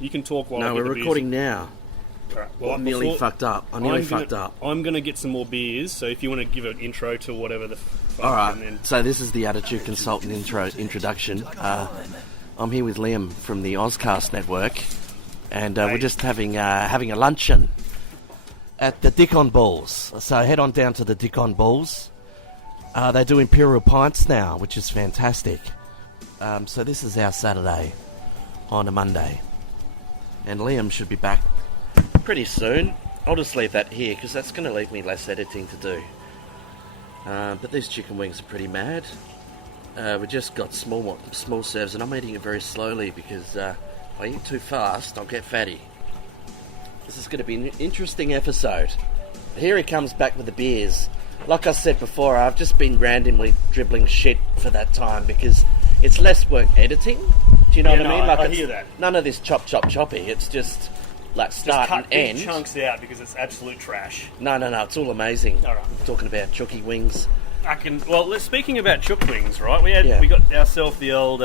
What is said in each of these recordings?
You can talk while I No, get we're the beers. recording now. All right, well, I'm nearly fucked up. I'm nearly fucked up. I'm going to get some more beers, so if you want to give an intro to whatever the fuck... All right, and then... so this is the Attitude Consultant introduction. I'm here with Liam from the Auscast network, and we're just having a luncheon at the Dick on Balls. So head on down to the Dick on Balls. They do Imperial Pints now, which is fantastic. So this is our Saturday on a Monday. And Liam should be back pretty soon. I'll just leave that here because that's going to leave me less editing to do. But these chicken wings are pretty mad. We just got small serves, and I'm eating it very slowly because if I eat too fast, I'll get fatty. This is going to be an interesting episode. Here he comes back with the beers. Like I said before, I've just been randomly dribbling shit for that time because it's less work editing. Do you know what I mean? I hear that. None of this choppy. It's just like start cut and end. big chunks out because it's absolute trash. No, it's all amazing. All right. I'm talking about chooky wings. Speaking about chook wings, right? We got ourselves the old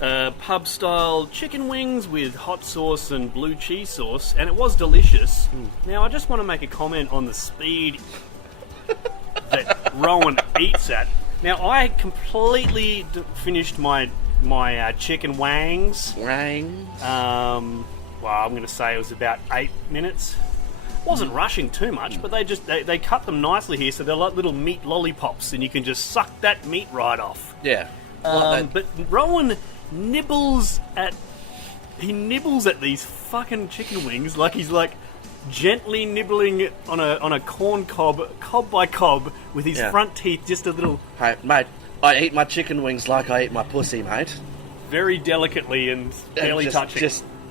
pub style chicken wings with hot sauce and blue cheese sauce, and it was delicious. Now I just want to make a comment on the speed that Rowan eats at. Now I completely finished my chicken wangs. Well, I'm going to say it was about 8 minutes. Wasn't rushing too much, but they cut them nicely here, so they're like little meat lollipops, and you can just suck that meat right off. Yeah. But Rowan nibbles at these fucking chicken wings like he's like gently nibbling on a corn cob by cob with his front teeth, just a little. Hey, mate, I eat my chicken wings like I eat my pussy, mate. Very delicately and barely touching.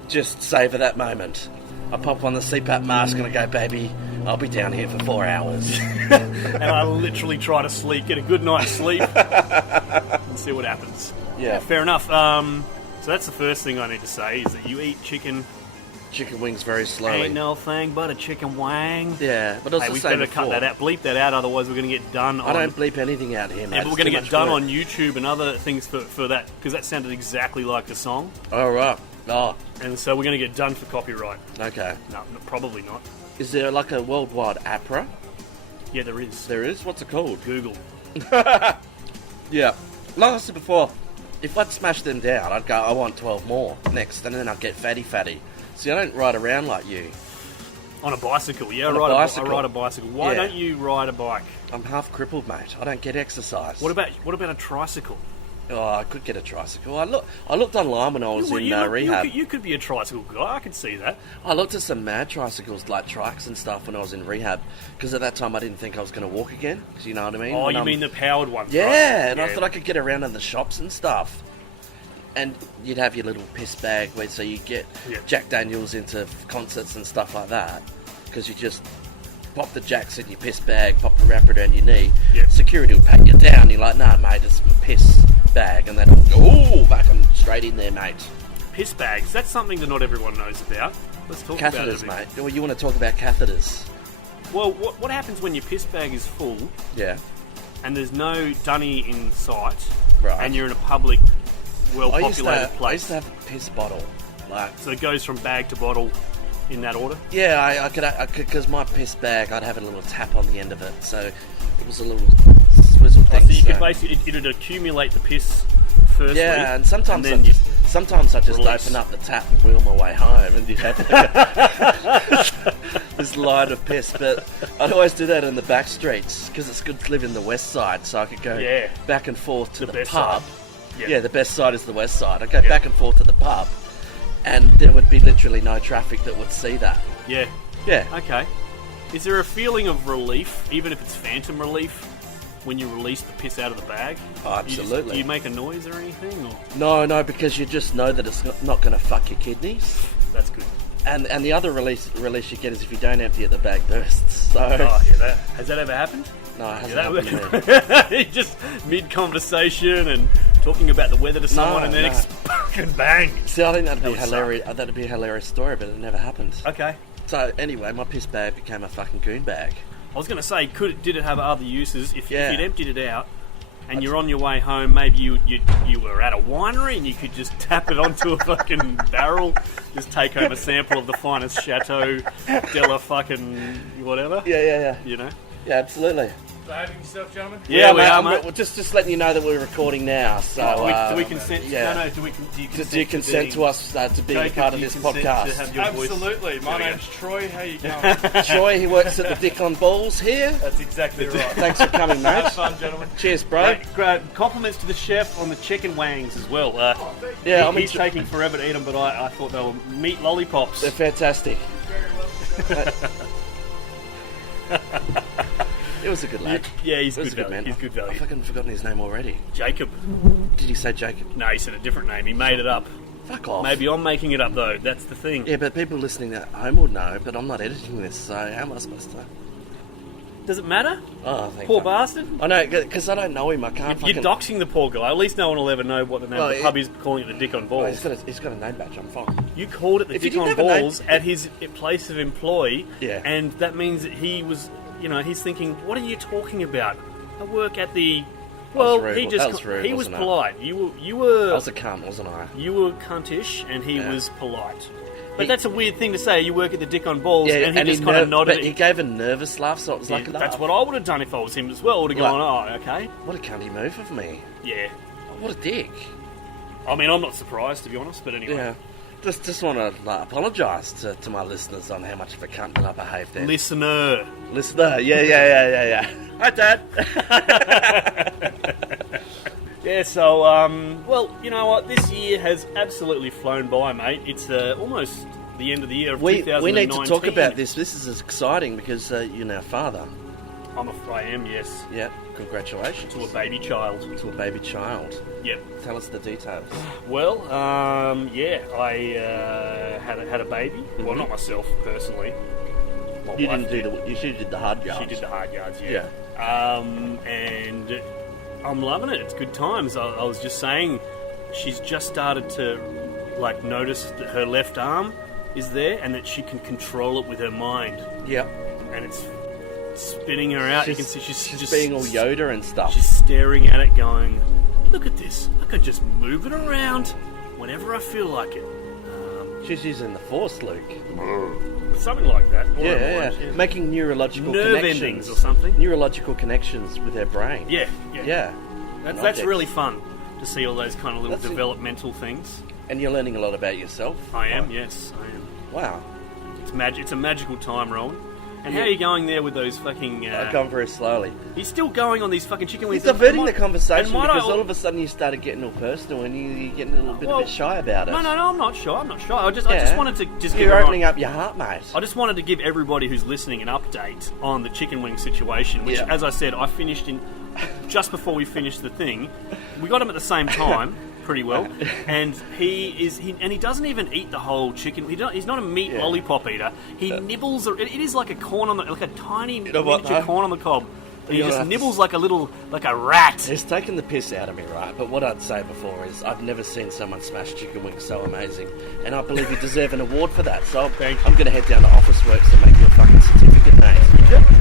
Just savour that moment. I pop on the CPAP mask and I go, baby, I'll be down here for 4 hours. And I literally try to sleep, get a good night's sleep, and see what happens. Yeah. Fair enough. So that's the first thing I need to say, is that you eat chicken wings very slowly. Ain't no thing but a chicken wang. Yeah, but also we better cut that out, bleep that out, otherwise we're going to get done on... I don't bleep anything out here, mate. Yeah, but we're going to get done on YouTube and other things for that, because that sounded exactly like the song. Oh, right. Oh. And so we're going to get done for copyright. Okay. No, probably not. Is there like a worldwide APRA? Yeah, there is. There is? What's it called? Google. Yeah. Like I said before, if I'd smash them down, I'd go, I want 12 more next, and then I'd get fatty. See, I don't ride around like you. On a bicycle, yeah. I ride a bicycle. Why don't you ride a bike? I'm half crippled, mate. I don't get exercise. What about a tricycle? Oh, I could get a tricycle. I looked online when I was in rehab. You could be a tricycle guy. I could see that. I looked at some mad tricycles, like trikes and stuff, when I was in rehab. Because at that time, I didn't think I was going to walk again. Do you know what I mean? Oh, you mean the powered ones? Yeah, right? and I thought I could get around in the shops and stuff. And you'd have your little piss bag, so you get Jack Daniels into concerts and stuff like that. Because you just pop the jacks in your piss bag, pop the wrapper around your knee. Yep. Security will pat you down. You're like, nah, mate, it's my piss bag. And then it'll go, back and straight in there, mate. Piss bags, that's something that not everyone knows about. Let's talk about it. Catheters, mate. Well, you want to talk about catheters? Well, what happens when your piss bag is full? Yeah. And there's no dunny in sight, right? And you're in a public, well-populated place. I used to have a piss bottle, so it goes from bag to bottle in that order. Yeah, I could because my piss bag, I'd have a little tap on the end of it, so it was a little swizzle thing. So you could basically it'd accumulate the piss firstly. Yeah, and sometimes I just open up the tap and wheel my way home, and you'd have this line of piss. But I'd always do that in the back streets because it's good to live in the west side, so I could go back and forth to the pub. Yeah, the best side is the west side. I'd go back and forth to the pub, and there would be literally no traffic that would see that. Yeah. Yeah. Okay. Is there a feeling of relief, even if it's phantom relief, when you release the piss out of the bag? Oh, absolutely. Do you make a noise or anything? Or? No, because you just know that it's not going to fuck your kidneys. That's good. And the other release you get is if you don't empty it, the bag bursts. So. Has that ever happened? No, it hasn't happened to me. Just mid-conversation and talking about the weather to someone, and then fucking bang. See, I think that'd be hilarious. That'd be a hilarious story, but it never happened. Okay. So anyway, my piss bag became a fucking goon bag. I was going to say, did it have other uses? If you'd emptied it out, and you're on your way home, maybe you were at a winery and you could just tap it onto a fucking barrel, just take home a sample of the finest Chateau Della fucking whatever. Yeah. You know? Yeah, absolutely. Behaving yourself, gentlemen? Yeah, we mate, are, mate. Well, just letting you know that we're recording now. So, do we consent? Yeah. No. Do you consent to us to being Jacob, part of do you this consent podcast? to have your voice? Absolutely. My There we name's Troy. How you going? Troy, he works at the Dick on Balls here. That's exactly right. Thanks for coming, mate. Have fun, gentlemen. Cheers, bro. Great. Compliments to the chef on the chicken wangs as well. He's taking forever to eat them, but I thought they were meat lollipops. They're fantastic. It was a good lad. Yeah, he's It was good a good value. man. He's good value. I've fucking forgotten his name already. Jacob. Did he say Jacob? No, he said a different name. He made it up. Fuck off. Maybe I'm making it up though. That's the thing. Yeah, but people listening at home would know, but I'm not editing this, so how am I supposed to? Does it matter? Oh, thank Poor God. bastard. I know, because I don't know him. I can't You're doxing the poor guy. At least no one will ever know what the name of the pub is, calling it the Dick on Oh, Balls. he's got a name badge. I'm fine. You called it the If you Dick on didn't have a name- Balls at his place of employ, Yeah. and that means that he was, he's thinking, what are you talking about? I work at the... Well, rude. he That just was rude, he was wasn't it? polite. You were I was a cunt, wasn't I? you were cuntish, and he Yeah. was polite. But He- that's a weird thing to say. You work at the Dick on Balls, Yeah, and he just kind of nodded. But he gave a nervous laugh, so it was like a laugh. That's what I would have done if I was him as well. I would have gone, oh, okay. What a cunty move of me. Yeah. What a dick. I mean, I'm not surprised, to be honest, but anyway. Yeah. Just want to apologise to my listeners on how much of a cunt that I behaved there. Listener. Listener, yeah. Hi, Dad. Yeah, so, well, you know what? This year has absolutely flown by, mate. It's almost the end of the year of 2019. We need to talk about this. This is exciting because you're now father. I am, yes. Yeah, congratulations. To a baby child. To a baby child. Yep. Tell us the details. Well, yeah, I had a baby. Well, not myself, personally. My You wife didn't do she did the hard yards. She did the hard yards, yeah. And I'm loving it. It's good times. I was just saying, she's just started to notice that her left arm is there and that she can control it with her mind. Yeah. And it's spinning her out. You can see she's just being all Yoda and stuff. She's staring at it, going, "Look at this! I can just move it around whenever I feel like it." She's using the Force, Luke. Something like that. Yeah. Making neurological nerve connections endings or something. Neurological connections with her brain. Yeah. That's Objects. really fun to see all those kind of little That's it. developmental things. And you're learning a lot about yourself. I am, yes, I am. Wow. It's a magical time, Rowan. And how are you going there with those fucking... I've gone very slowly. He's still going on these fucking chicken wings. He's diverting the conversation and because all of a sudden you started getting all personal and you're getting a bit shy about it. No, I'm not shy. I just wanted to just give You're everyone... opening up your heart, mate. I just wanted to give everybody who's listening an update on the chicken wing situation, which, as I said, I finished in... Just before we finished the thing, we got him at the same time, pretty well, and he doesn't even eat the whole chicken. He's not a meat lollipop eater. He nibbles. It is like a corn on like a tiny miniature corn on the cob. And he just nibbles like a rat. He's taken the piss out of me, right? But what I'd say before is I've never seen someone smash chicken wings so amazing, and I believe you deserve an award for that. So I'm going to head down to Office Works and make you a fucking certificate, mate.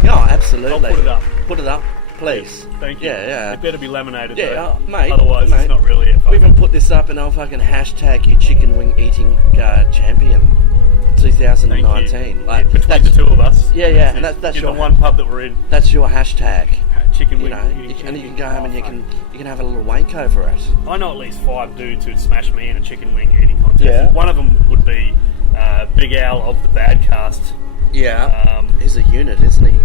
Yeah, absolutely. I'll put it up. Put it up. Please. Thank you. Yeah. It better be laminated, yeah, though. Mate. Otherwise, it's not really a We even put this up and I'll fucking hashtag you chicken wing eating champion 2019. Like, between the two of us. Yeah, and that's in your the one pub that we're in. That's your hashtag. Chicken wing eating and you can go home and you can have a little wank over it. I know at least 5 dudes who'd smash me in a chicken wing eating contest. Yeah. One of them would be Big Al of the Badcast. Yeah. He's a unit, isn't he?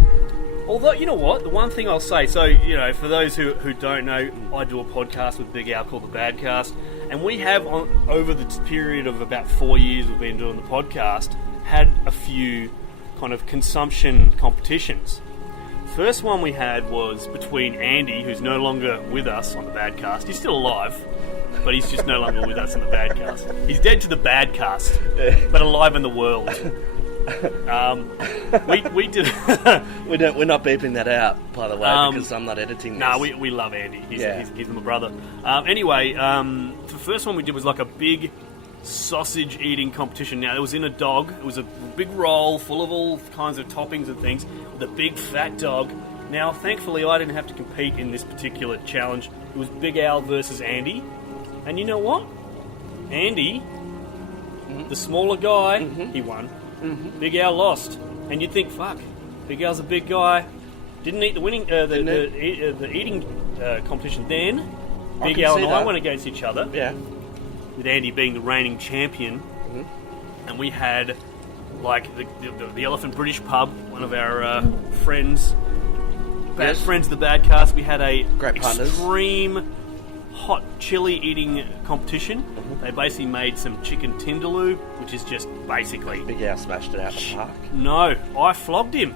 Although, you know what? The one thing I'll say, so, for those who don't know, I do a podcast with Big Al called The Badcast, and we have, over the period of about 4 years we've been doing the podcast, had a few kind of consumption competitions. First one we had was between Andy, who's no longer with us on The Badcast. He's still alive, but he's just no longer with us on The Badcast. He's dead to The Badcast, but alive in the world. We did. We're not beeping that out, by the way, because I'm not editing this. No, we love Andy. He's my brother. Anyway, the first one we did was like a big sausage eating competition. Now, it was in a dog. It was a big roll full of all kinds of toppings and things with a big fat dog Now, thankfully, I didn't have to compete in this particular challenge. It was Big Al versus Andy. And you know what? Andy, the smaller guy, he won. Big Al lost. And you'd think, fuck, Big Al's a big guy. Didn't eat the winning, the eating competition then. Big Al and I went against each other. Yeah. With Andy being the reigning champion. And we had, like, the Elephant British pub, one of our friends, friends of the Badcast. We had a great extreme hot chili eating competition. They basically made some chicken tindaloo, which is just basically... Big Al smashed it out the park. No, I flogged him.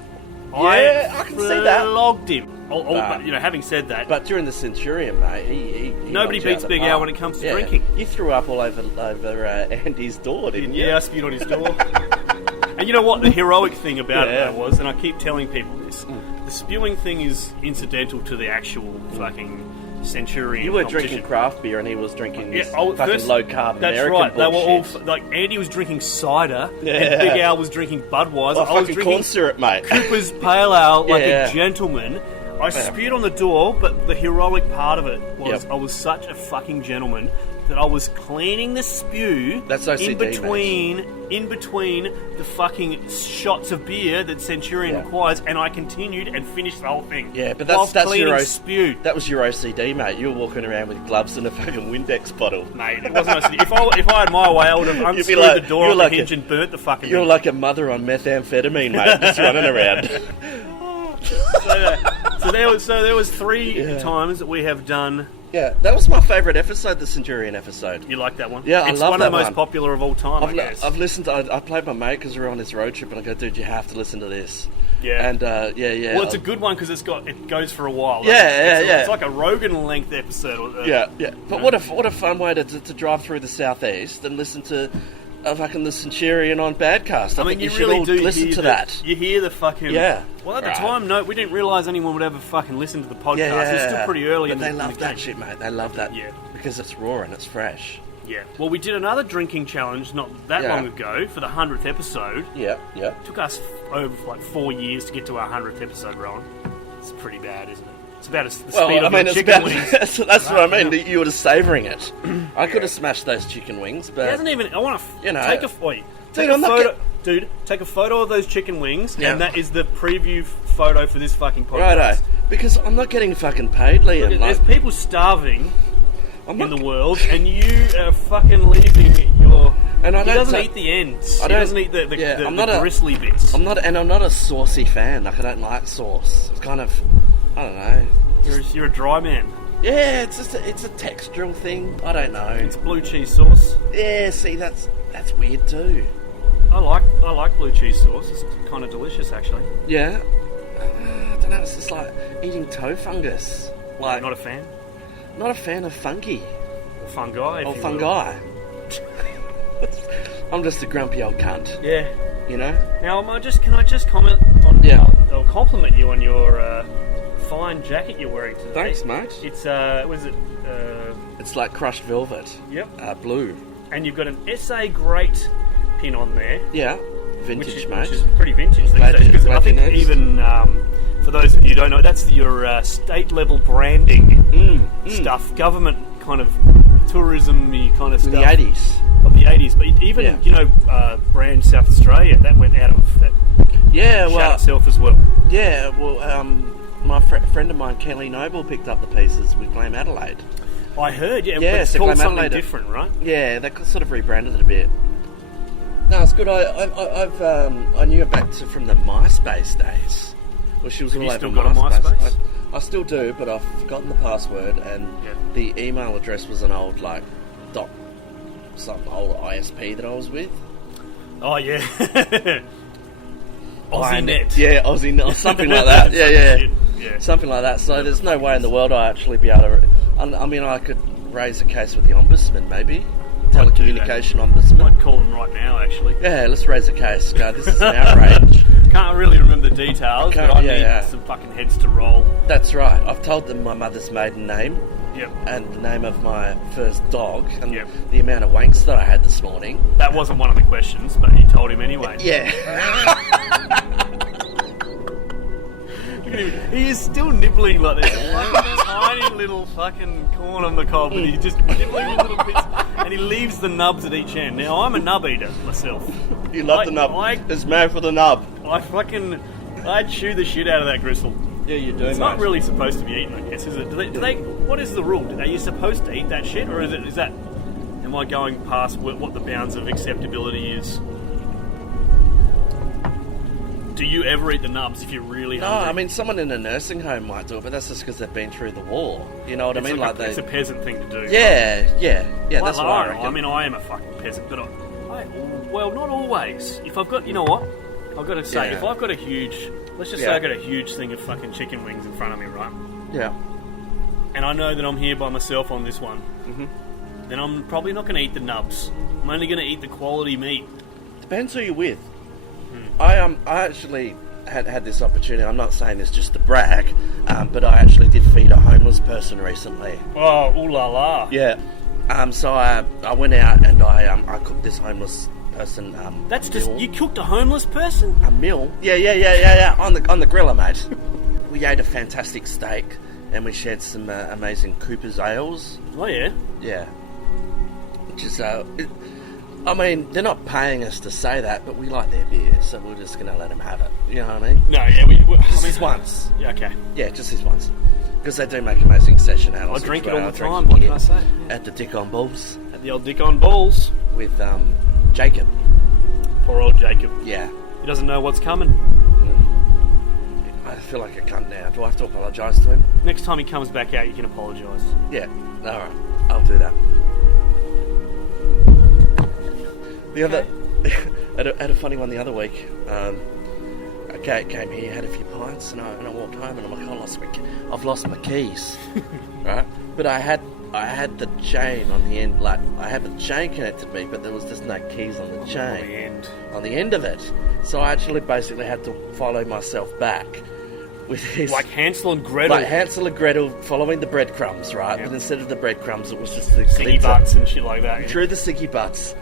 Yeah, I can see that. Flogged him. But, you know, having said that... But during the Centurion, mate, he nobody beats Big Al when it comes to drinking. You threw up all over Andy's door, didn't you? Yeah, I spewed on his door. And you know what the heroic thing about it was, and I keep telling people this, the spewing thing is incidental to the actual fucking Centurion. You were drinking craft beer and he was drinking this fucking low-carb that's American right. bullshit. They were all, like, Andy was drinking cider, and Big Al was drinking Budweiser. I was drinking corn syrup, mate. Cooper's Pale Ale like a gentleman. I spewed on the door, but the heroic part of it was I was such a fucking gentleman that I was cleaning the spew in between the fucking shots of beer that Centurion requires, and I continued and finished the whole thing. Yeah, but that's your spew. That was your OCD, mate. You were walking around with gloves and a fucking Windex bottle. Mate, it wasn't OCD. If I had my way, I would have unscrewed the door off the hinge and burnt the fucking thing. You're like a mother on methamphetamine, mate, just running around. So there was 3 times that we have done. Yeah, that was my favourite episode, the Centurion episode. You like that one? Yeah, it's I love one that of the most one. popular of all time, I guess. I've listened to... I played my mate because we were on this road trip, and I go, dude, you have to listen to this. Yeah. And, Well, it's a good one because it goes for a while. It's like a Rogan-length episode. Yeah. But what a fun way to drive through the southeast and listen to... fucking the Centurion on Badcast. I mean, you really all do listen to that. You hear the fucking... Yeah. Well, at the time, no, we didn't realise anyone would ever fucking listen to the podcast. It's still pretty early. But they love that shit, mate. They love that. Yeah. Because it's raw and it's fresh. Yeah. Well, we did another drinking challenge not that long ago for the 100th episode. Yeah. It took us over like 4 years to get to our 100th episode, Rowan. It's pretty bad, isn't it? It's about the speed of the chicken wings. That's what I mean. You were just savouring it. I could have smashed those chicken wings, but... It hasn't even... I want to take a... Wait. Dude, take a photo of those chicken wings, and that is the preview photo for this fucking podcast. Righto. Because I'm not getting fucking paid, Liam. Look, there's people starving in the world, and you are fucking leaving your... And he doesn't eat the ends. He doesn't eat the bristly bits. I'm not a saucy fan. Like, I don't like sauce. It's kind of... I don't know. You're a dry man. Yeah, it's a textural thing. I don't know. It's blue cheese sauce. Yeah, see, that's weird too. I like blue cheese sauce. It's kind of delicious, actually. Yeah. I don't know. It's just like eating toe fungus. Like, not a fan. Not a fan of fungi. Or fungi. Or fungi. I'm just a grumpy old cunt. Yeah. You know. Now, can I just comment on? Yeah. I'll compliment you on your fine jacket you're wearing today. Thanks, mate. It's was it? It's like crushed velvet. Yep. Blue. And you've got an SA Great pin on there. Yeah. Vintage, mate. Which is pretty vintage these days. Because I think even for those of you who don't know, that's your state level branding stuff, government kind of tourism-y kind of stuff. In the 80s. Of the 80s, but even brand South Australia that went out of that. Yeah, shout itself as well. Yeah, well, my friend of mine, Kelly Noble, picked up the pieces with Glam Adelaide. I heard, but it's so called something Adelaide, different, right? Yeah, they sort of rebranded it a bit. No, it's good. I knew her back from the MySpace days. Well, she was all over still got a MySpace? I still do, but I've forgotten the password, and the email address was an old some old ISP that I was with. Oh yeah, AussieNet. Yeah, AussieNet, something like that. Yeah, something like that. So there's no way in the world I'd actually be able to. I mean, I could raise a case with the ombudsman, maybe telecommunication ombudsman. I'd call them right now, actually. Yeah, let's raise a case. Go, this is an outrage. Can't really remember the details, but I need some fucking heads to roll. That's right. I've told them my mother's maiden name. Yep. And the name of my first dog, and the amount of wanks that I had this morning. That wasn't one of the questions, but you told him anyway. Yeah. at him. He is still nibbling like this tiny little fucking corn on the cob, and he's just nibbling little bits, and he leaves the nubs at each end. Now, I'm a nub eater myself. You love the nub. It's made for the nub. I chew the shit out of that gristle. Yeah, you do. It's not really supposed to be eaten, I guess, is it? Do they? What is the rule? Are you supposed to eat that shit, or is that? Am I going past what the bounds of acceptability is? Do you ever eat the nubs if you're really hungry? No, I mean, someone in a nursing home might do it, but that's just because they've been through the war. You know what I mean? It's a peasant thing to do. Yeah, that's what I reckon. I mean, I am a fucking peasant, but well, not always. If I've got, you know what? I've got to say, if I've got a huge, let's just say I've got a huge thing of fucking chicken wings in front of me, right? Yeah. And I know that I'm here by myself on this one. Mm-hmm. Then I'm probably not going to eat the nubs. I'm only going to eat the quality meat. Depends who you're with. I actually had this opportunity. I'm not saying this just to brag, but I actually did feed a homeless person recently. Oh, ooh la la! Yeah. So I went out and I cooked this homeless person. That's just you cooked a homeless person? A meal? Yeah. On the griller, mate. We ate a fantastic steak and we shared some amazing Cooper's ales. Oh yeah. Yeah. Which is I mean, they're not paying us to say that, but we like their beer, so we're just going to let them have it. You know what I mean? No, yeah, just this once. Yeah, okay. Yeah, just this once. Because they do make amazing session ales. I drink it all the time, what can I say? At the Dick on Balls. At the old Dick on Balls. With Jacob. Poor old Jacob. Yeah. He doesn't know what's coming. I feel like a cunt now. Do I have to apologise to him? Next time he comes back out, you can apologise. Yeah, alright. I'll do that. The other, I had a funny one the other week. A cat came here, had a few pints, and I walked home, and I'm like, I've lost my keys, right? But I had the chain on the end, like I had the chain connected to me, but there was just no keys on the chain. On the end of it. So I actually basically had to follow myself back with his, like Hansel and Gretel. Like Hansel and Gretel following the breadcrumbs, right? Yep. But instead of the breadcrumbs, it was just the ciggy butts and shit like that. Through the ciggy butts.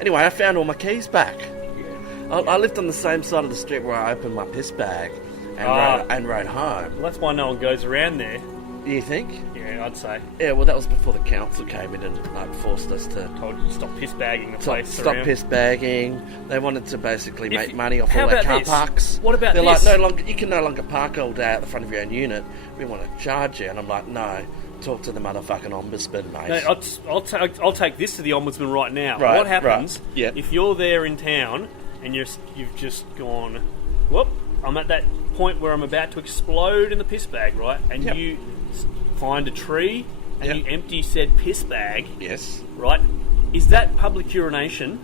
Anyway, I found all my keys back. Yeah. I lived on the same side of the street where I opened my piss bag and rode home. Well, that's why no one goes around there. Do you think? Yeah, I'd say. Yeah, well, that was before the council came in and forced us to... Told you to stop piss bagging the place Stop around. Piss bagging. They wanted to basically make money off all their car parks. What about They're this? like, you can no longer park all day at the front of your own unit. We want to charge you. And I'm like, no. Talk to the motherfucking ombudsman, mate. No, I'll take this to the ombudsman right now. Right, what happens if you're there in town and you've just gone, whoop, I'm at that point where I'm about to explode in the piss bag, right? And you find a tree and you empty said piss bag. Yes. Right? Is that public urination?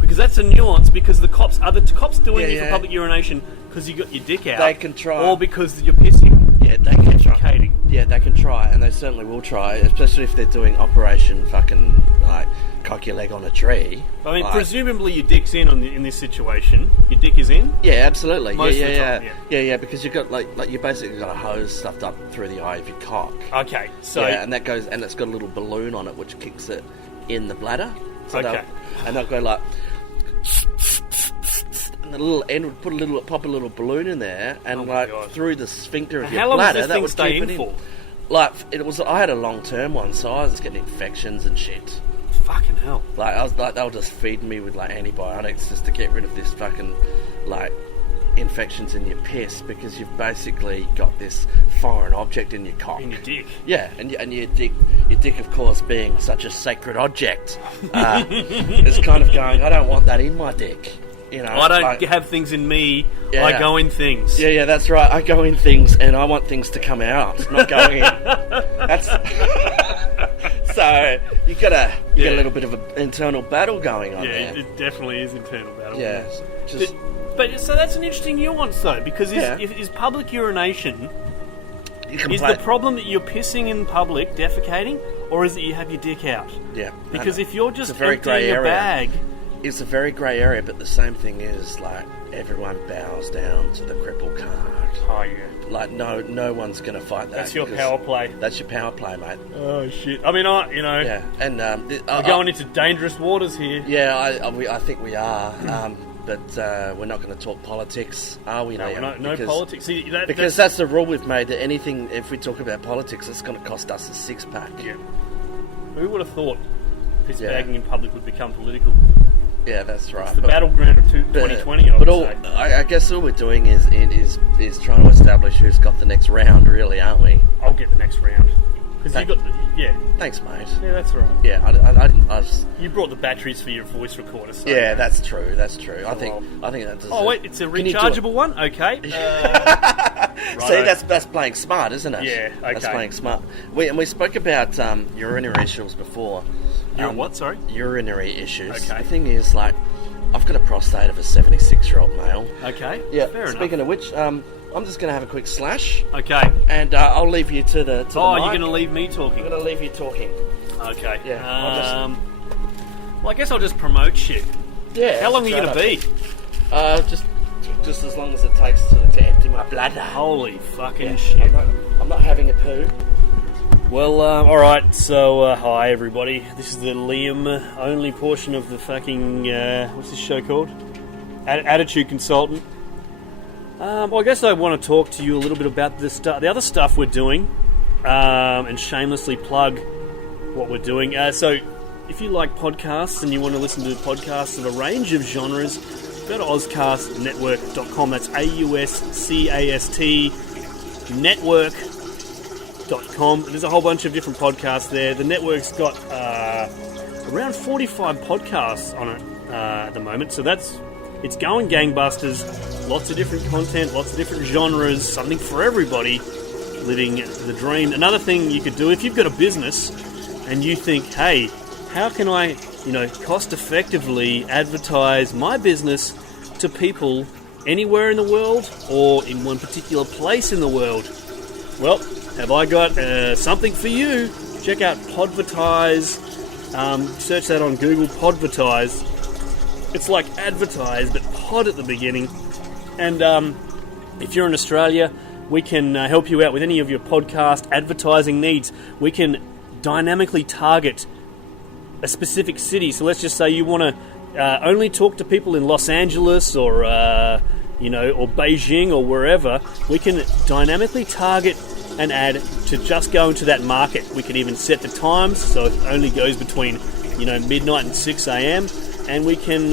Because that's a nuance, because the cops doing it for public urination because you got your dick out. They can try. Or because you're pissing. Yeah, they can try. Yeah, they can try, and they certainly will try, especially if they're doing Operation fucking, like, cock your leg on a tree. I mean, presumably your dick's in this situation. Your dick is in? Yeah, absolutely. Most of the time, yeah, because you've got, like you basically got a hose stuffed up through the eye of your cock. Okay, so... Yeah, and that goes, and it's got a little balloon on it which kicks it in the bladder. So they'll go like... And the little end would pop a little balloon in there, and through the sphincter of your bladder, that would stay in for? Like I had a long-term one, so I was just getting infections and shit. Fucking hell! Like I was like, they were just feeding me with like antibiotics just to get rid of this fucking like infections in your piss, because you've basically got this foreign object in your cock. In your dick. Yeah, and your dick, of course, being such a sacred object, is kind of going, I don't want that in my dick. You know, I don't have things in me. I go in things. Yeah, that's right. I go in things, and I want things to come out, not go in. That's so you got a little bit of an internal battle going on there. Yeah, it definitely is internal battle. Yeah, but so that's an interesting nuance though, because is public urination? Is the problem that you're pissing in public, defecating, or is it you have your dick out? Yeah, because if you're just emptying a bag. It's a very grey area, but the same thing is, like, everyone bows down to the cripple card. Oh, yeah. Like, no one's going to fight that. That's your power play. That's your power play, mate. Oh, shit. I mean, Yeah, and... we're going into dangerous waters here. Yeah, I think we are. but we're not going to talk politics, are we, Liam? No politics. See, because that's the rule we've made, that anything, if we talk about politics, it's going to cost us a six-pack. Yeah. Who would have thought piss bagging in public would become political? Yeah, that's right. It's the battleground of 2020, I guess all we're doing is trying to establish who's got the next round, really, aren't we? I'll get the next round. Because you got Thanks, mate. Yeah, that's right. Yeah, I just... You brought the batteries for your voice recorder. So yeah, that's true. That's true. I think that does. Oh wait, it's a rechargeable one. Okay. See, that's playing smart, isn't it? Yeah. Okay. That's playing smart. We spoke about urinary issues before. What? Sorry. Urinary issues. Okay. The thing is, like, I've got a prostate of a 76-year-old male. Okay. Yeah. Fair enough. Speaking of which, I'm just going to have a quick slash. Okay. And I'll leave you to the. Oh, you're going to leave me talking. I'm going to leave you talking. Okay. Yeah. Well, I guess I'll just promote shit. Yeah. How long are you going to be? Just as long as it takes to empty my bladder. Holy fucking shit. I'm not having a poo. Well, alright, so, hi everybody. This is the Liam only portion of the fucking, what's this show called? Attitude Consultant. Well, I guess I want to talk to you a little bit about the other stuff we're doing, and shamelessly plug what we're doing. So, if you like podcasts and you want to listen to podcasts of a range of genres, go to auscastnetwork.com. That's AUSCAST network.com. There's a whole bunch of different podcasts there. The network's got around 45 podcasts on it at the moment, so it's going gangbusters. Lots of different content, lots of different genres, something for everybody living the dream. Another thing you could do, if you've got a business and you think, hey, how can I, cost effectively advertise my business to people anywhere in the world or in one particular place in the world? Well, have I got something for you? Check out Podvertise. Search that on Google, Podvertise. It's like advertise, but pod at the beginning. And if you're in Australia, we can help you out with any of your podcast advertising needs. We can dynamically target a specific city. So let's just say you want to only talk to people in Los Angeles or or Beijing or wherever. We can dynamically target an ad to just go into that market. We can even set the times so it only goes between midnight and 6 a.m. And we can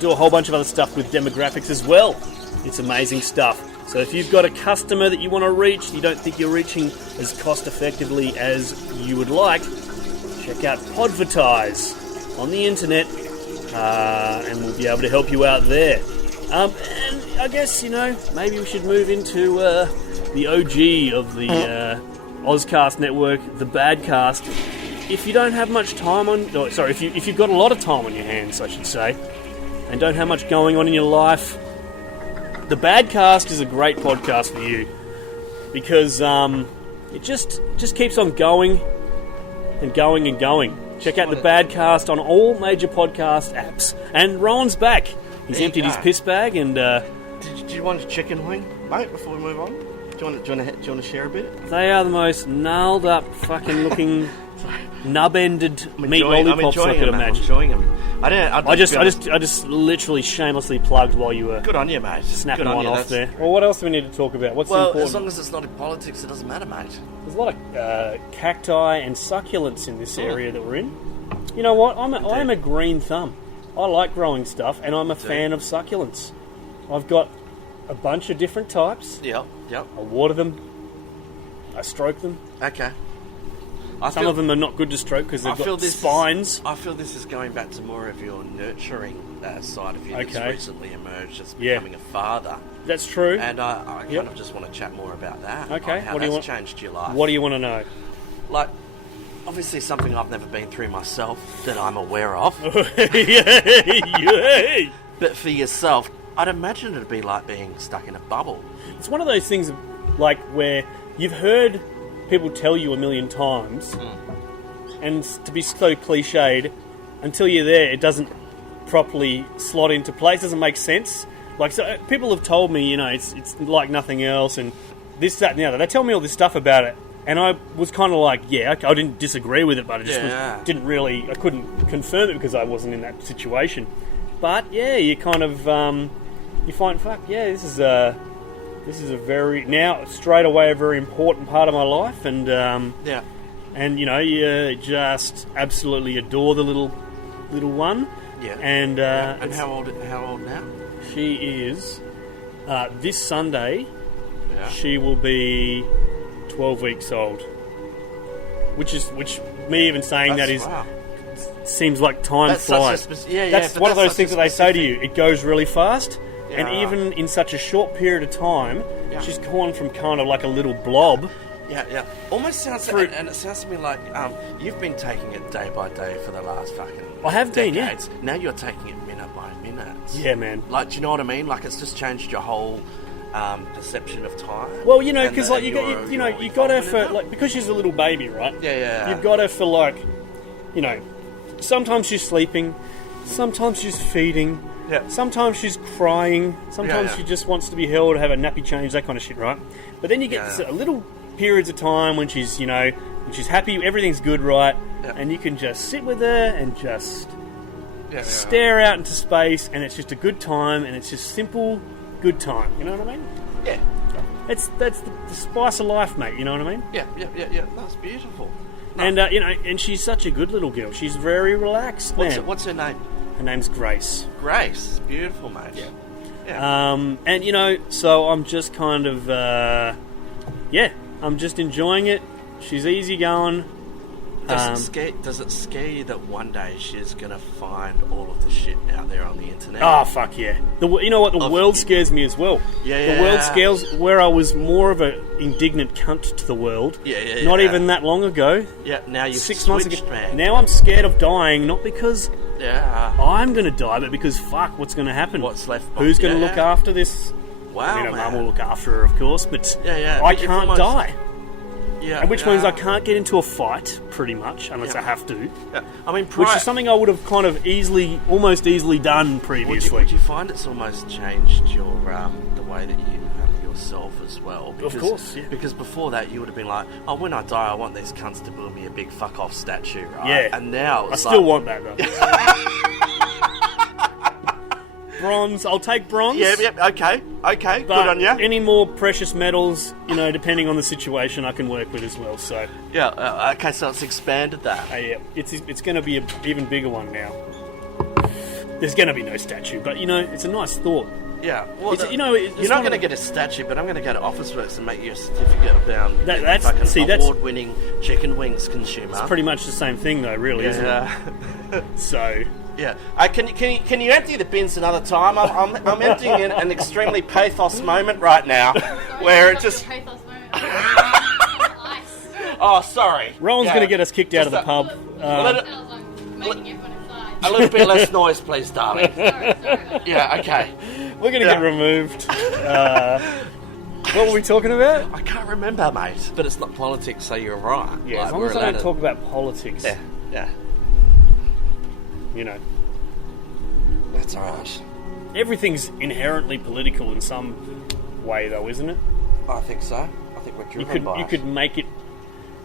do a whole bunch of other stuff with demographics as well. It's amazing stuff. So if you've got a customer that you want to reach, you don't think you're reaching as cost effectively as you would like, check out Podvertise on the internet, and we'll be able to help you out there. And I guess, maybe we should move into the OG of the Auscast network, the Badcast. If you don't have much time if you've got a lot of time on your hands, I should say, and don't have much going on in your life, the Badcast is a great podcast for you because it just keeps on going and going and going. Check out the Badcast on all major podcast apps. And Rowan's back. He's emptied his piss bag and. Do you want a chicken wing, mate? Before we move on, do you want to share a bit? They are the most gnarled up, fucking looking. Nub-ended meat lollipops I could imagine. I'm enjoying them. I just literally shamelessly plugged while you were. Good on you, mate. Snapping one off there. Well, what else do we need to talk about? What's important? As long as it's not in politics, it doesn't matter, mate. There's a lot of cacti and succulents in this area that we're in. You know what? I'm a green thumb. I like growing stuff, and I'm a fan of succulents. I've got a bunch of different types. Yep. I water them. I stroke them. Okay. Some of them are not good to stroke because they've got spines. I feel this is going back to more of your nurturing side of you that's recently emerged as becoming a father. That's true. And I kind of just want to chat more about that. Okay. How that's changed your life. What do you want to know? Like, obviously something I've never been through myself that I'm aware of. Yay! But for yourself, I'd imagine it'd be like being stuck in a bubble. It's one of those things like where you've heard people tell you a million times, and to be so cliched, until you're there, it doesn't properly slot into place. Doesn't make sense. Like, so people have told me, it's like nothing else, and this, that, and the other. They tell me all this stuff about it, and I was kind of like, I didn't disagree with it, but I just I couldn't confirm it because I wasn't in that situation. But yeah, you kind of you find, fuck yeah, this is a very now straight away a very important part of my life, and and you know you just absolutely adore the little one. Yeah. And how old now? She is this Sunday. Yeah. She will be 12 weeks old, which me even saying that is wow. seems like time That's flies. That's one of those things that they say to you. It goes really fast, and even in such a short period of time, she's gone from kind of like a little blob. Yeah. Almost sounds and it sounds to me like you've been taking it day by day for the last fucking I have decades. been, yeah. Now you're taking it minute by minute. Yeah, man. Like, do you know what I mean? Like, it's just changed your whole perception of time. Well, you know, because like you got her for like because she's a little baby, right? Yeah. You've got her for like, you know, sometimes she's sleeping, sometimes she's feeding. Yeah. Sometimes she's crying. Sometimes she just wants to be held, have a nappy change, that kind of shit, right? But then you get a little periods of time when she's, you know, when she's happy, everything's good, right? Yeah. And you can just sit with her and just stare out into space, and it's just a good time, and it's just simple, good time. You know what I mean? Yeah. That's the spice of life, mate. You know what I mean? Yeah. That's beautiful. No. And you know, and she's such a good little girl. She's very relaxed, man. What's her name? Her name's Grace. Grace, beautiful, mate. Yeah. And you know, so I'm just kind of, I'm just enjoying it. She's easy going. Does it scare you that one day she's gonna find all of the shit out there on the internet? Oh fuck yeah! You know what? The world scares me as well. Yeah. The world scares where I was more of an indignant cunt to the world. Yeah. Not even that long ago. Yeah. Now you've 6 switched, months ago. man. Now I'm scared of dying, not because I'm going to die, but because fuck, what's going to happen? What's left? Who's going to look after this? Wow, you know, man. Mum will look after her, of course, but I I can't die. Yeah, and which means I can't get into a fight, pretty much, unless I have to. Yeah. I mean, which is something I would have kind of almost easily done previously. Would you find it's almost changed your the way that you have yourself as well? Because, of course, yeah. Because before that, you would have been like, oh, when I die, I want these cunts to build me a big fuck off statue, right? Yeah. And now I still want that though. Bronze, I'll take bronze. Yeah, okay, but good on you. Any more precious metals, you know, depending on the situation, I can work with as well. So okay, so it's expanded that. Yeah, it's going to be an even bigger one now. There's going to be no statue, but you know, it's a nice thought. Yeah, well, you know, you're not going to get a statue, but I'm going to go to Officeworks and make you a certificate about that's award-winning chicken wings consumer. It's pretty much the same thing, though, really, isn't it? So. Yeah. Can you empty the bins another time? I'm emptying an extremely pathos moment right now, where it just. Oh, sorry. Rowan's going to get us kicked out of the pub. A little bit less noise, please, darling. Sorry. Yeah. Okay. We're going to get removed. What were we talking about? I can't remember, mate. But it's not politics, so you're right. Yeah, as long as I don't talk about politics. Yeah. You know. That's alright. Everything's inherently political in some way, though, isn't it? I think so. I think we're driven by you could make it,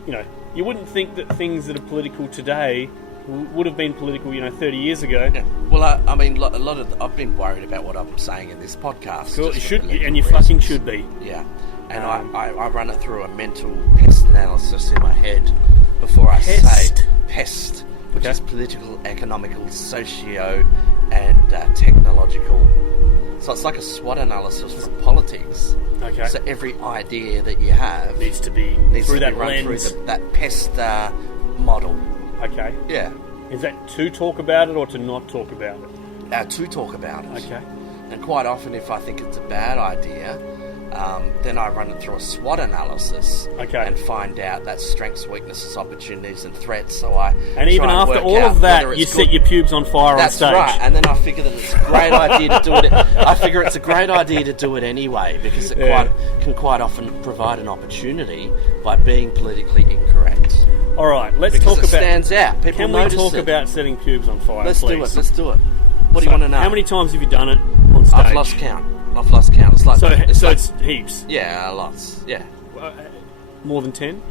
you know, you wouldn't think that things that are political today would have been political, 30 years ago. Yeah. Well, I mean, a lot of I've been worried about what I'm saying in this podcast. Cool. You should, and you fucking should be. Yeah. And I run it through a mental pest analysis in my head before I say pest, which is political, economical, socio, and technological. So it's like a SWOT analysis for politics. Okay. So every idea that you have needs to be run through that pest model. Okay. Yeah. Is that to talk about it or to not talk about it? To talk about it. Okay. And quite often, if I think it's a bad idea, then I run it through a SWOT analysis and find out that strengths, weaknesses, opportunities, and threats. And even after all of that, you set your pubes on fire on stage. That's right. And then I figure that it's a great idea to do it. I figure it's a great idea to do it anyway because it can quite often provide an opportunity by being politically incorrect. All right, let's because talk about. Stands out. People can we talk about setting pubes on fire? Let's please? do it. What do you want to know? How many times have you done it on stage? I've lost count. It's like it's heaps. Yeah, lots. Yeah. More than 10?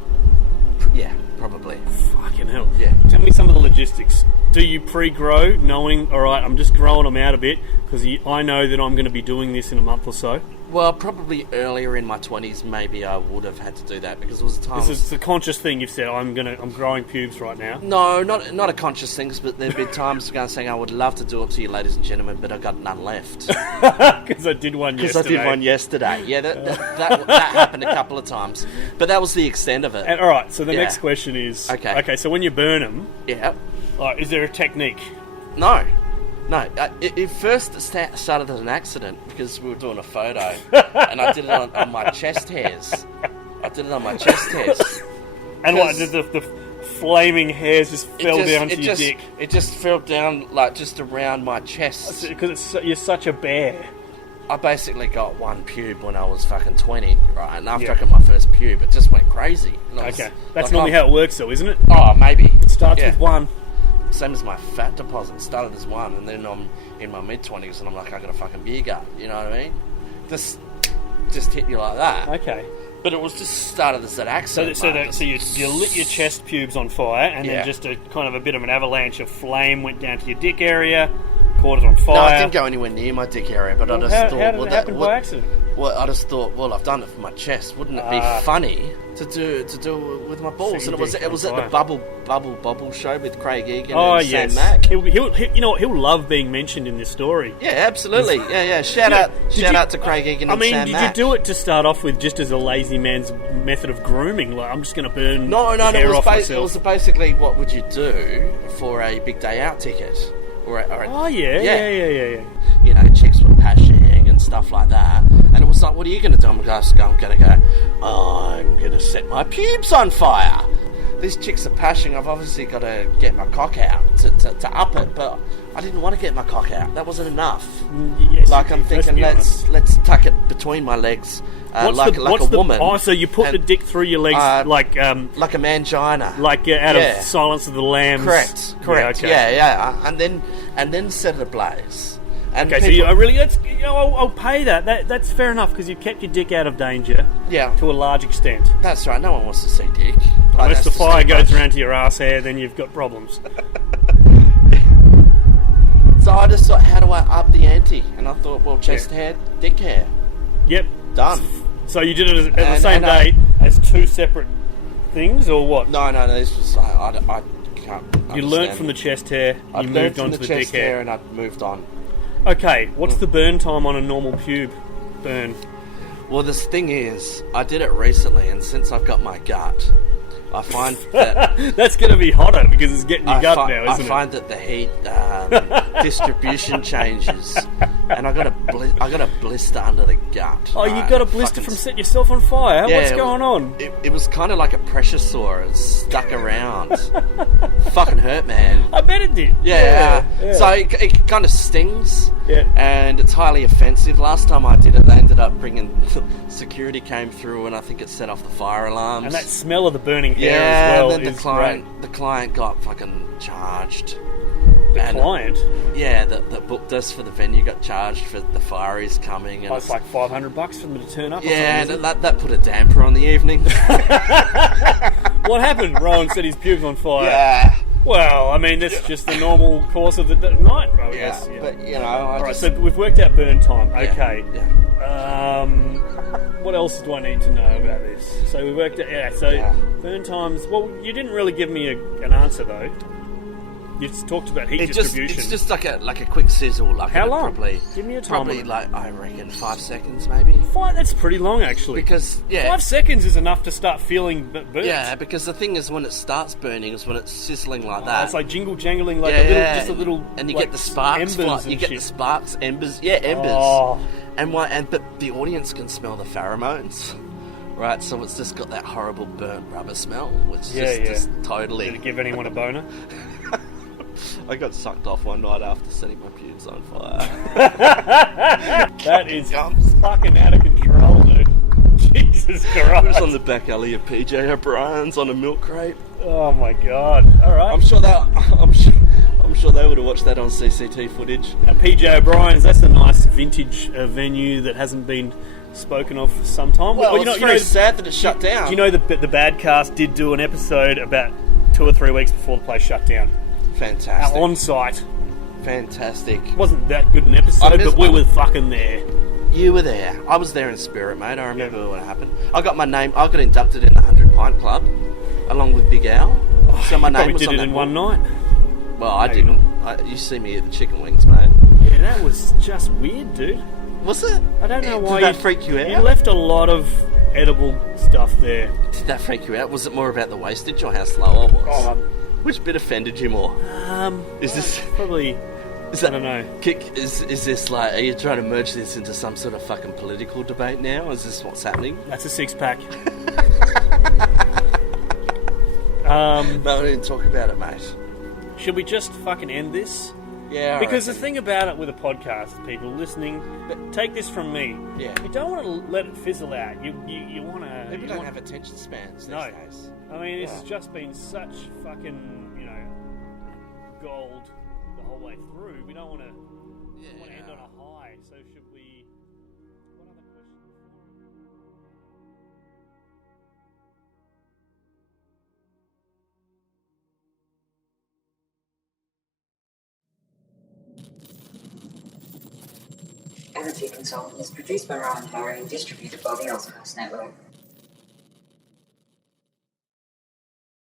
Yeah. probably. Fucking hell. Yeah. Tell me some of the logistics. Do you pre-grow knowing, all right, I'm just growing them out a bit because I know that I'm going to be doing this in a month or so? Well, probably earlier in my 20s, maybe I would have had to do that because it was a time. This is a conscious thing. You've said I'm growing pubes right now. No, not a conscious thing, but there've been times saying I would love to do it to you, ladies and gentlemen, but I've got none left. Because I did one yesterday. Yeah, that happened a couple of times, but that was the extent of it. And, all right, so the next question is, okay, so when you burn them, is there a technique? No. It first started as an accident because we were doing a photo and I did it on my chest hairs. And what, did the flaming hairs just fell down to your dick? It just fell down, like, just around my chest. Because you're such a bear. I basically got one pube when I was fucking 20, right? And after I got my first pube, it just went crazy. Okay. That's normally how it works, though, isn't it? Oh, maybe. It starts with one. Same as my fat deposit. Started as one, and then I'm in my mid-20s, and I'm like, I got a fucking beer gut. You know what I mean? Just hit you like that. Okay. But it was just started as an accident. So you lit your chest pubes on fire, and then just a kind of a bit of an avalanche of flame went down to your dick area, caught it on fire. No, I didn't go anywhere near my dick area, but I just thought... How did it happen by accident? Well, I just thought, I've done it for my chest. Wouldn't it be funny to do it with my balls? And it was at the Bubble show with Craig Egan and Sam Mack. He'll you know what? He'll love being mentioned in this story. Yeah, absolutely. Yeah. Shout out to Craig Egan and Sam Mack. Did you do it to start off with just as a lazy man's method of grooming? Like, I'm just going to burn hair off myself? It was basically, what would you do for a big day out ticket? Yeah. You know, chicks were pashing and stuff like that. And it was like, what are you going to do? I'm going to set my pubes on fire. These chicks are pashing. I've obviously got to get my cock out to up it, but I didn't want to get my cock out. That wasn't enough. Yes, like, I'm thinking, let's tuck it between my legs, like a woman. Oh, so you put the dick through your legs like a mangina, like out of Silence of the Lambs. Correct. Yeah. And then set it ablaze. And okay, I'll pay that. That's fair enough because you've kept your dick out of danger. Yeah, to a large extent. That's right. No one wants to see dick. Unless the fire goes around to your ass hair, then you've got problems. So I just thought, how do I up the ante? And I thought, well, chest hair, dick hair. Yep, done. So you did it at the same date as two separate things, or what? No. This was like I can't. You learnt from the chest hair. You moved on to the dick hair, and I moved on. Okay, what's the burn time on a normal pube burn? Well, this thing is, I did it recently, and since I've got my gut, I find that... That's going to be hotter because it's getting your gut now, isn't it? I find that the heat distribution changes, and I got a blister under the gut. Oh, you got a blister from setting yourself on fire? Yeah, what's going on? It was kind of like a pressure sore. It stuck around. Fucking hurt, man. I bet it did. Yeah. So it kind of stings. Yeah. And it's highly offensive. Last time I did it, they ended up bringing... security came through, and I think it set off the fire alarms. And that smell of the burning hair as well. And then the client got fucking charged. The client? Yeah, that booked us for the venue got charged for the fireys coming. And it's like $500 for them to turn up. Yeah, and that put a damper on the evening. What happened? Rowan set his pubes on fire. Yeah. Well, I mean, that's just the normal course of the night, I guess. Yeah, but, you know... Alright, so we've worked out burn time. Okay. Yeah. What else do I need to know about this? So we worked out... burn times... Well, you didn't really give me an answer, though. You just talked about heat distribution. It's just like a quick sizzle. Like how long? Probably, give me a time. Probably like, I reckon 5 seconds maybe. That's pretty long actually. Because 5 seconds is enough to start feeling burnt. Yeah, because the thing is when it starts burning is when it's sizzling like that. It's like jingle jangling like just a little. And you get the sparks. You get the sparks, embers. Yeah, embers. Oh. But the audience can smell the pheromones. Right, so it's just got that horrible burnt rubber smell, which just totally... Did it give anyone a boner? I got sucked off one night after setting my pubes on fire. That is fucking out of control, dude. Jesus Christ. It was on the back alley of PJ O'Brien's on a milk crate. Oh my god. Alright. I'm sure they would have watched that on CCT footage. Now PJ O'Brien's, that's a nice vintage venue that hasn't been spoken of for some time. Well, it's very sad that it shut down. Do you know the Badcast did do an episode about 2 or 3 weeks before the place shut down? Fantastic. On site. Fantastic. Wasn't that good an episode, but we were fucking there. You were there. I was there in spirit, mate. I remember what happened. I got inducted in the 100 Pint Club, along with Big Al. So my name was did on it that in board. one night. Well, I didn't. You see me at the chicken wings, mate. Yeah, that was just weird, dude. Was it? I don't know why. Did that freak you out? You left a lot of edible stuff there. Did that freak you out? Was it more about the wastage or how slow I was? Oh, which bit offended you more? Is this probably? Is that, I don't know. Is this like? Are you trying to merge this into some sort of fucking political debate now? Is this what's happening? That's a 6-pack. No, I didn't talk about it, mate. Should we just fucking end this? Yeah. Because the thing about it with a podcast, people listening, but take this from me. Yeah. You don't want to let it fizzle out. You want to. People don't have attention spans these days. I mean, it's just been such fucking gold the whole way through. We don't want to end on a high. So should we? What other questions? Energy Consultant is produced by Ryan Harry and distributed by the Auscast Network.